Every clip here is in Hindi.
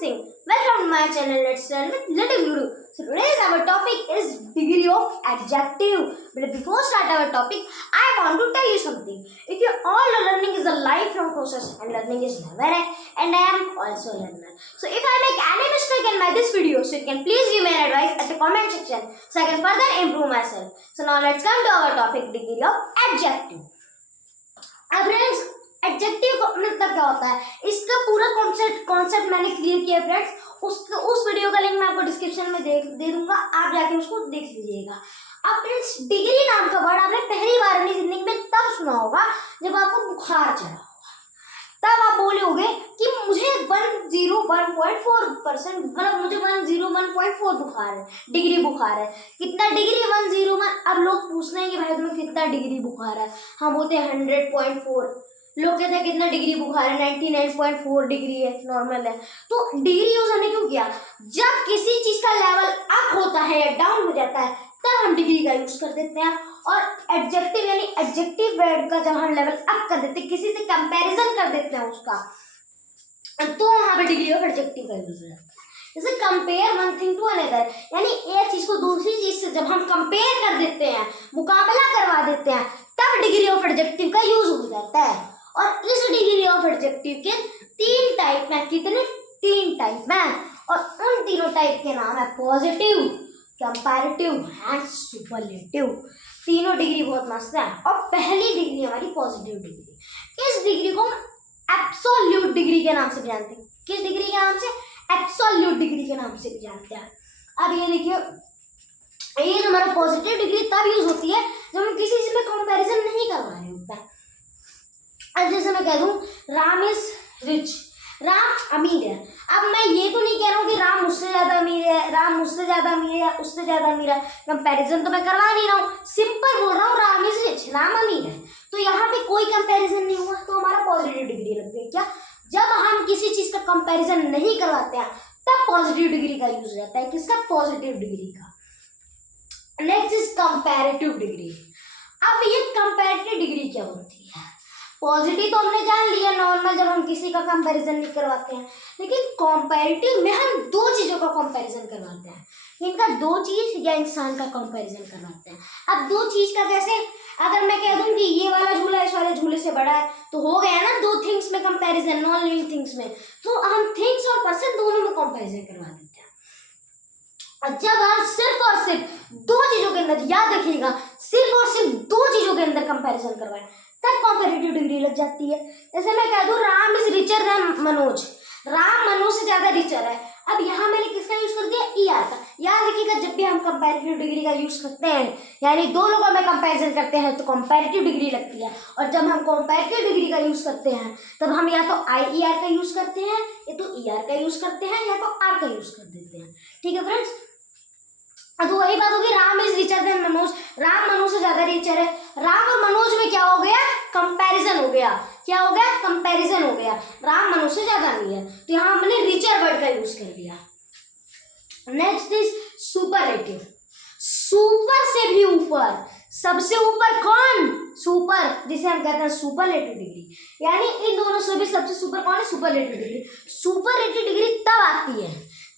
Singh. Welcome to my channel. Let's learn with Little Guru. So today's our topic is degree of adjective. But before start our topic, I want to tell you something. If you all learning is a lifelong process and learning is never end, and I am also a learner. So if I make any mistake in my this video, so you can please give me an advice at the comment section so I can further improve myself. So now let's come to our topic, degree of adjective. अब फ्रेंड्स एडजेक्टिव मतलब क्या होता है, इसका पूरा कॉन्सेप्ट मैंने क्लियर किया फ्रेंड्स. उस वीडियो का लिंक मैं आपको डिस्क्रिप्शन में दे दूंगा, आप जाके उसको देख लीजिएगा. अब फ्रेंड्स डिग्री नाम का वर्ड आपने पहली बार अपनी जिंदगी में तब सुना होगा जब आपको बुखार चढ़ा होगा. तब आप बोलोगे कि मुझे 101.4% मतलब मुझे 101.4 बुखार है, डिग्री बुखार है. कितना डिग्री? 101. अब लोग पूछते हैं कि भाई तुम्हें कितना डिग्री बुखार है, हम बोलते हैं 100.4. लोग कहते हैं कितना डिग्री बुखार है, 99.4 डिग्री है, नॉर्मल है. तो डिग्री यूज हमने क्यों किया? जब किसी चीज का लेवल अप होता है या डाउन हो जाता है तब हम डिग्री का यूज कर देते हैं. और एडजेक्टिव यानी एडजेक्टिव वर्ड का जब हम लेवल अप कर देते हैं, किसी से कंपैरिजन कर देते हैं उसका, तो वहां पे डिग्री ऑफ एडजेक्टिव का यूज हो जाता है. जैसे compare one thing to another, यानी एक चीज को दूसरी चीज से जब हम कंपेयर कर देते हैं, मुकाबला करवा देते हैं, तब डिग्री ऑफ एडजेक्टिव का यूज हो जाता है. और इस डिग्री ऑफ एडजेक्टिव के 3 टाइप हैं. कितने? 3 टाइप हैं. और उन तीनों टाइप के नाम है पॉजिटिव, कंपैरेटिव एंड सुपरलेटिव. तीनों डिग्री बहुत मस्त है. और पहली डिग्री हमारी पॉजिटिव डिग्री. इस डिग्री को एब्सोल्यूट डिग्री के नाम से भी जानते हैं. किस डिग्री के नाम से? एब्सोल्यूट डिग्री के नाम से भी जानते हैं. अब ये देखिए, ये हमारा पॉजिटिव डिग्री तब यूज होती है जब हम किसी चीज में कंपैरिजन नहीं करवा रहे होता है. अब जैसे मैं कह दूं राम इज रिच, राम अमीर है. अब मैं ये तो नहीं कह रहा हूँ कि राम मुझसे ज्यादा अमीर है, राम मुझसे ज्यादा अमीर है या उससे ज्यादा अमीर है. कंपैरिजन तो मैं करवा नहीं रहा हूँ, सिंपल बोल रहा हूँ राम इज रिच, राम अमीर है. तो यहाँ पे कोई कंपैरिजन नहीं हुआ, तो हमारा पॉजिटिव डिग्री लग गई. क्या? जब हम किसी चीज का कंपैरिजन नहीं करवाते हैं तब पॉजिटिव डिग्री का यूज हो जाता है. किसका? पॉजिटिव डिग्री का. Next is comparative degree. अब ये कंपैरेटिव डिग्री क्या होती है? पॉजिटिव तो हमने जान लिया, नॉर्मल जब हम किसी का कंपैरिजन नहीं करवाते हैं. लेकिन कंपैरेटिव में हम 2 चीजों का कंपैरिजन करवाते हैं. इनका 2 चीज या इंसान का कंपैरिजन करवाते हैं. अब 2 चीज का कैसे? अगर मैं कह दूं कि ये वाला झूला इस वाले झूले से बड़ा है, तो हो गया ना 2 थिंग्स में कंपैरिजन, नॉन लिविंग थिंग्स में. तो हम थिंग्स और पर्सन दोनों में कंपैरिजन करवा देते हैं. जब हम सिर्फ और सिर्फ 2 चीजों के अंदर, याद रखिएगा, सिर्फ और सिर्फ 2 चीजों के अंदर कंपैरिजन करवाएं तब कंपैरेटिव डिग्री लग जाती है. जैसे मैं कह दूं Ram is richer than Manoj, Ram Manoj से ज्यादा रिचर है. अब यहाँ मैंने किसका यूज कर दिया? ईआर का. याद रखिएगा, जब भी हम कंपैरेटिव डिग्री का यूज करते हैं, यानी 2 लोगों में कंपैरिजन करते हैं तो कंपैरेटिव डिग्री लगती है. और जब हम कंपैरेटिव डिग्री का यूज करते हैं तब हम या तो आईईआर का यूज करते हैं, या तो ईआर का यूज करते हैं, या तो आर का यूज कर देते हैं. ठीक है फ्रेंड्स, तो वही बात होगी, Ram is richer than Manoj, Ram Manoj से ज्यादा रिचर है. राम और मनोज में क्या हो गया? कंपैरिजन हो गया. क्या हो गया? कंपैरिजन हो गया. राम मनोज से ज्यादा नहीं है, तो यहाँ हमने रिचर वर्ड का यूज कर दिया. Next is superlative. सुपर से भी ऊपर, सबसे ऊपर कौन? सुपर, जिसे हम कहते हैं सुपरलेटिव डिग्री. यानी इन दोनों से भी सबसे सुपर कौन है? Superlative degree. सुपरलेटिव डिग्री तब आती है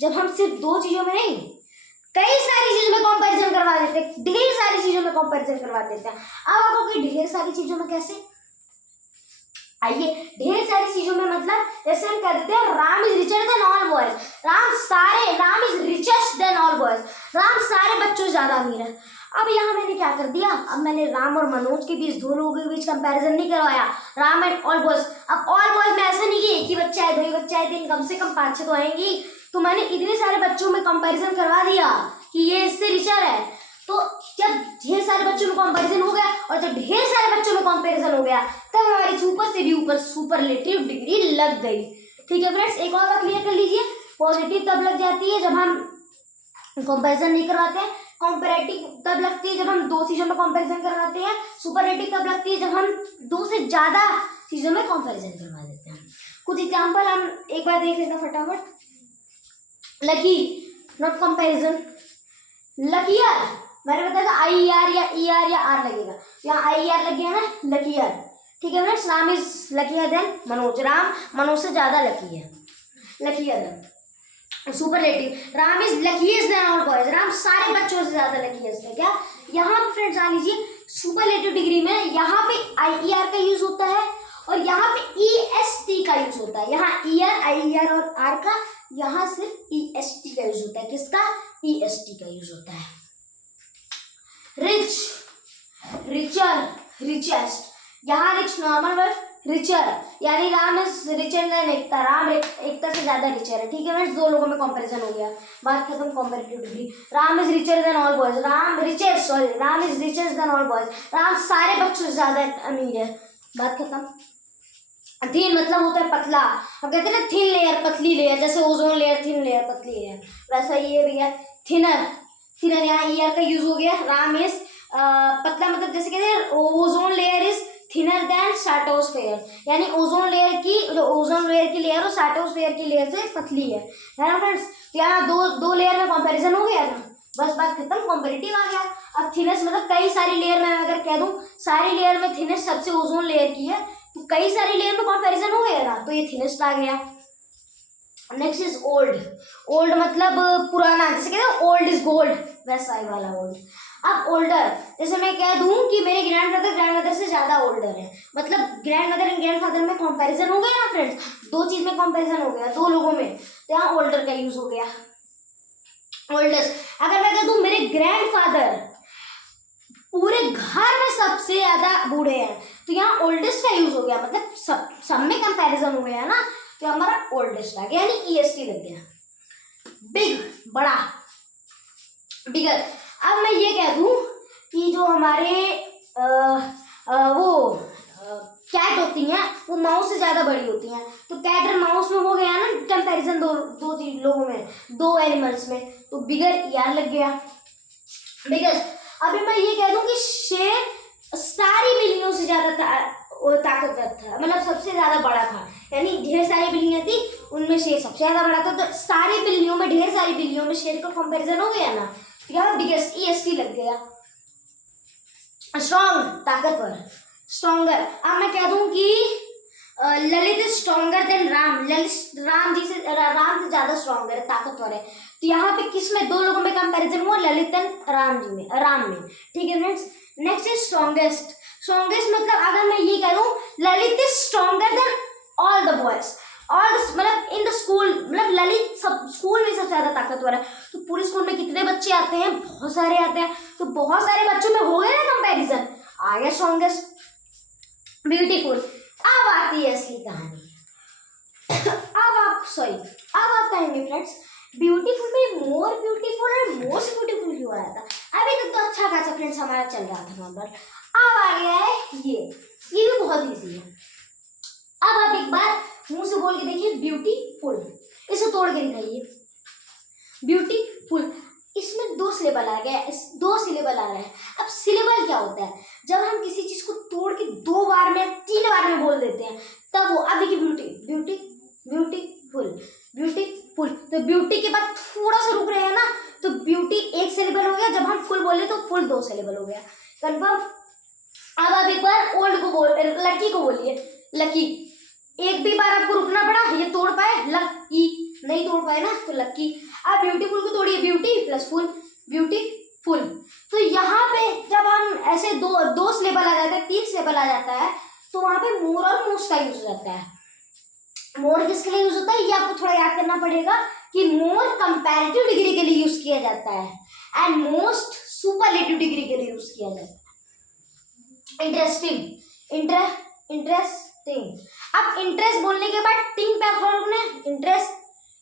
जब हम सिर्फ 2 चीजों में नहीं, कई सारी चीजों में कंपैरिजन करवा देते हैं, ढेर सारी चीजों में कंपैरिजन करवा देते हैं. अब आपको कि ढेर सारी चीजों में कैसे? आइए, ढेर सारी चीजों में मतलब जैसे हम कह देते हैं Ram is richer than all boys, Ram is richest than all boys, Ram सारे बच्चों से ज्यादा अमीर है. अब यहाँ मैंने क्या कर दिया? अब मैंने राम और मनोज के बीच 2 लोगों के बीच कंपैरिजन नहीं करवाया, राम एंड ऑल बॉयज. अब ऑल बॉयज में ऐसा नहीं कि एक ही बच्चा है, 2 ही बच्चा है, 3 कम से कम 5-6 तो आएंगी. तो मैंने इतने सारे बच्चों में कंपैरिजन करवा दिया कि ये इससे रिचर है. तो जब ढेर सारे बच्चों में कंपैरिजन हो गया, और जब ढेर सारे बच्चों में कंपैरिजन हो गया, तब हमारी सुपर से भी ऊपर सुपरलेटिव डिग्री लग गई. ठीक है फ्रेंड्स, एक और बात क्लियर कर लीजिए. पॉजिटिव तब लग जाती है जब हम कंपैरिजन नहीं करवाते हैं. कंपैरेटिव तब लगती है जब हम 2 चीजों में कंपैरिजन करवाते हैं. सुपरलेटिव तब लगती है जब हम 2 से ज्यादा चीजों में कंपैरिजन करवा देते हैं. कुछ एग्जाम्पल हम एक बार देख लेते हैं फटाफट. Lucky, not comparison. लकीयर, मैंने बताया था आईईआर या ईआर या आर लगेगा, यहाँ आईईआर लग गया ना, लकीयर. ठीक है friends, Ram is luckier than Manoj, Ram Manoj से ज्यादा लकी है, luckier. Superlative, Ram is luckiest than all boys, Ram सारे बच्चों से ज्यादा लकीएस्ट है। क्या यहाँ पे फ्रेंड्स जान लीजिए सुपरलेटिव डिग्री में यहाँ पे IER का यूज होता है और यहाँ पे EST का यूज होता है। यहाँ ER IER और R का, यहाँ सिर्फ EST का यूज होता है। किसका? EST का यूज होता है। रिच, रिचर, रिचेस्ट, यहाँ रिच नॉर्मल वर्ड, रिचर यानी राम इज रिचर देन एकता, राम एकता से ज्यादा रिचर है। ठीक है फ्रेंड्स, दो लोगों में कंपैरिजन हो गया, बात खत्म। Comparative degree, Ram is richer than all boys, Ram is richest than all boys, Ram सारे बच्चों से ज्यादा अमीर है, बात खत्म। थिन मतलब होता है पतला, हम कहते हैं ना थिन लेयर पतली लेयर, जैसे ओजोन लेयर थिन लेयर पतली लेयर, वैसा ये भी है थिनर। थिनर यहाँ ER का यूज हो गया। राम इज पतला मतलब जैसे कहते हैं ozone layer is thinner than stratosphere, यानी ओजोन लेयर की लेयर और स्ट्रेटोस्फेयर की लेयर से पतली है ना फ्रेंड्स। यहाँ दो लेयर में कंपैरिजन हो गया ना, बस बात खत्म, कॉम्पेरेटिव आ गया। अब थिनेस मतलब कई सारी लेयर में अगर कह दूं सारी लेयर में थिनेस सबसे ओजोन लेयर की है, तो कई सारी लेयर में कंपैरिजन हो गया ना, तो ये थिनेस्ट आ गया। नेक्स्ट इज ओल्ड, ओल्ड मतलब पुराना, जैसे कहते हैं ओल्ड इज गोल्ड, वैसा ही वाला ओल्ड। अब ओल्डर, जैसे मैं कह दूं कि मेरे ग्रैंडमदर से ज्यादा ओल्डर है, मतलब ग्रैंडमदर एंड ग्रैंडफादर में कंपैरिजन हो गया ना फ्रेंड्स, दो चीज में कंपैरिजन हो गया, दो लोगों में, तो यहाँ ओल्डर का यूज हो गया। ओल्डेस्ट, अगर मैं कह दूं मेरे ग्रैंडफादर पूरे घर में सबसे ज्यादा बूढ़े हैं, तो यहाँ ओल्डेस्ट का यूज हो गया, मतलब सब में कंपैरिजन हो गया ना, तो हमारा ओल्डेस्ट आ गया, यानी EST लग गया। बिग, बड़ा, बिगर। अब मैं ये कह दूं कि जो हमारे वो कैट होती हैं वो माउस से ज्यादा बड़ी होती हैं, तो कैट और माउस में हो गया ना कंपैरिजन, दो लोगों में, दो एनिमल्स में, तो बिगर ER लग गया, बिगर। अभी मैं ये कह दूं कि शेर सारी बिल्लियों से ज्यादा ताकतवर था, मतलब सबसे ज्यादा बड़ा था, यानी ढेर सारी बिल्लियां थी उनमें शेर सबसे ज्यादा बड़ा था, तो सारी बिल्लियों में, ढेर सारी बिल्लियों में शेर का कंपैरिजन हो गया ना, तो यहाँ बिगेस्ट EST लग गया। स्ट्रॉन्ग, ताकतवर, स्ट्रॉन्गर। अब मैं कह दूं कि Lalit is stronger than Ram, Lalit Ram से ज्यादा स्ट्रॉन्गर है, ताकतवर है, तो यहाँ पे किस में, दो लोगों में कंपैरिजन हुआ, ललित एंड राम में। ठीक है friends, next is strongest. Strongest मतलब अगर मैं ये कह दूं Lalit is stronger than all the boys, all मतलब इन द स्कूल, मतलब ललित सब स्कूल में सबसे ज्यादा ताकतवर है, तो पूरे स्कूल में कितने बच्चे आते हैं, बहुत सारे आते हैं, तो बहुत सारे बच्चों में हो गया ना कंपैरिजन, आ गया स्ट्रॉन्गेस्ट। ब्यूटीफुल, अब आती है असली कहानी। अब आप कहेंगे फ्रेंड्स ब्यूटीफुल में मोर ब्यूटीफुल और मोस्ट ब्यूटीफुल क्यों आया था, अभी तक तो अच्छा खासा फ्रेंड्स हमारा चल रहा था नंबर, अब आ गया है ये भी बहुत ईजी है। अब आप एक बार मुंह से बोल के देखिए ब्यूटीफुल, इसे तोड़ के दिखाइए, ब्यूटीफुल, इसमें दो सिलेबल आ गया, दो सिलेबल आ रहा है। अब सिलेबल क्या होता है, जब हम किसी चीज को तोड़ के 2 बार में 3 बार में बोल देते हैं तब वो, अब देखिए ब्यूटीफुल, तो ब्यूटी के बाद थोड़ा सा रुक रहे हैं ना, तो ब्यूटी एक सिलेबल हो गया, जब हम फुल बोले तो फुल 2 सिलेबल हो गया, कंफर्म। अब आप एक बार ओल्ड को लकी को बोलिए, लकी, एक भी बार आपको रुकना पड़ा, ये तोड़ पाए, लकी, नहीं तोड़ पाए ना तो लकी। अब ब्यूटीफुल को तोड़िए, ब्यूटी प्लस फुल, ब्यूटीफुल, तो यहाँ पे जब हम ऐसे दो सिलेबल आ जाता है, 3 सिलेबल आ जाता है, तो वहां पे मोर और मोस्ट का यूज हो जाता है। मोर किसके लिए यूज होता है, ये आपको थोड़ा याद करना पड़ेगा कि मोर कंपैरेटिव डिग्री के लिए यूज किया जाता है एंड मोस्ट सुपरलेटिव डिग्री के लिए यूज किया जाता है। इंटरेस्टिंग, अब इंटरेस्ट बोलने के बाद टिंग पे आप रुकना,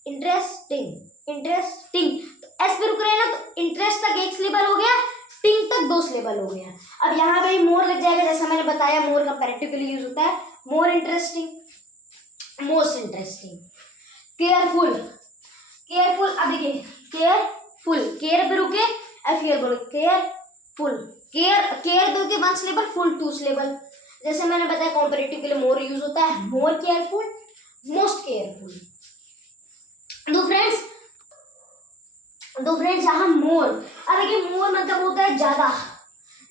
इंटरेस्टिंग, तो एस पे रुक रहे हैं ना, तो इंटरेस्ट तक 1 सिलेबल हो गया, टिंग तक 2 सिलेबल हो गया। अब यहाँ पे मोर लग जाएगा, जैसा मैंने बताया मोर कंपैरेटिव के लिए यूज होता है, more interesting, most interesting. Careful, अब देखिए केयरफुल, केयर पे रुके, एफियर बोलो, केयरफुल, केयर दो के 1 सिलेबल, फुल 2 सिलेबल, जैसे मैंने बताया कॉम्पेरेटिव के लिए मोर यूज होता है, मोर केयरफुल, मोस्ट केयरफुल। दो फ्रेंड्स यहाँ मोर, अब देखिए मोर मतलब होता है ज्यादा,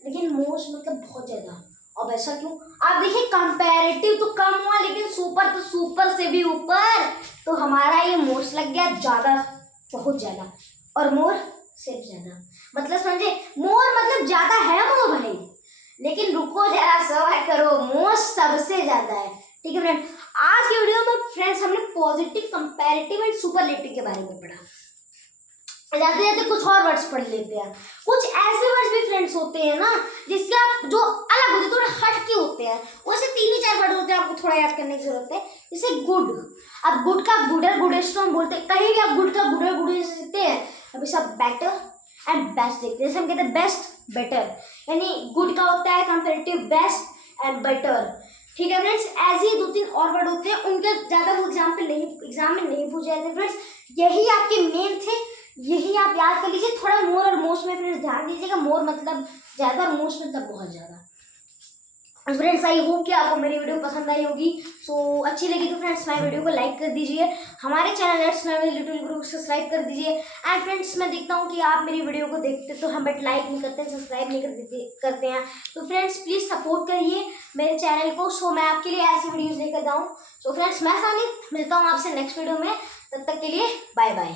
लेकिन मोस्ट मतलब बहुत ज्यादा, अब ऐसा क्यों, आप देखिए कंपैरेटिव तो कम हुआ, लेकिन सुपर तो सुपर से भी ऊपर, तो हमारा ये मोस्ट लग गया ज्यादा, बहुत ज़्यादा, और मोर सिर्फ ज़्यादा। मतलब समझे, मोर मतलब ज़्यादा है मोर भाई, लेकिन रुको जरा सब्र करो, मोर सबसे ज़्यादा है। ठीक है फ्रेंड, आज की वीडियो में फ्रेंड्स हमने पॉजिटिव, कंपैरेटिव एंड सुपरलेटिव के बारे में पढ़ा। जाते जाते कुछ और वर्ड्स पढ़ लेते हैं। कुछ ऐसे वर्ड्स भी फ्रेंड्स होते हैं ना जिसके आप जो अलग होते हैं, थोड़े हट के होते हैं, वैसे 3 ही 4 वर्ड होते हैं, आपको थोड़ा याद करने की जरूरत है। जैसे गुड, अब गुड का गुडर, गुडेस्ट हम बोलते हैं, कहीं भी आप गुड का गुडर गुडे सकते हैं। अभी सब बेटर एंड बेस्ट देखते हैं, जैसे हम कहते हैं बेस्ट बेटर, यानी गुड का होता है कंपैरेटिव बेस्ट एंड बेटर। ठीक है फ्रेंड्स, ऐसे ही 2-3 और वर्ड होते हैं, उनके ज़्यादा वो एग्जाम में नहीं पूछे जाते फ्रेंड्स। यही आपके मेन थे, यही आप याद कर लीजिए। थोड़ा मोर और मोस्ट में फ्रेंड्स ध्यान दीजिएगा, मोर मतलब ज़्यादा और मोस्ट मतलब बहुत ज़्यादा। फ्रेंड्स आई होप कि आपको मेरी वीडियो पसंद आई होगी। सो अच्छी लगी तो फ्रेंड्स हमारी वीडियो को लाइक कर दीजिए, हमारे channel let's learn little Guru subscribe कर दीजिए। एंड फ्रेंड्स मैं देखता हूँ कि आप मेरी वीडियो को देखते तो हम बट लाइक नहीं करते, सब्सक्राइब नहीं करते हैं। तो फ्रेंड्स प्लीज़ सपोर्ट करिए मेरे चैनल को, सो मैं आपके लिए ऐसी वीडियोज़ लेकर आऊँ। सो फ्रेंड्स मैं सानित मिलता हूँ आपसे नेक्स्ट वीडियो में, तब तक के लिए बाय बाय।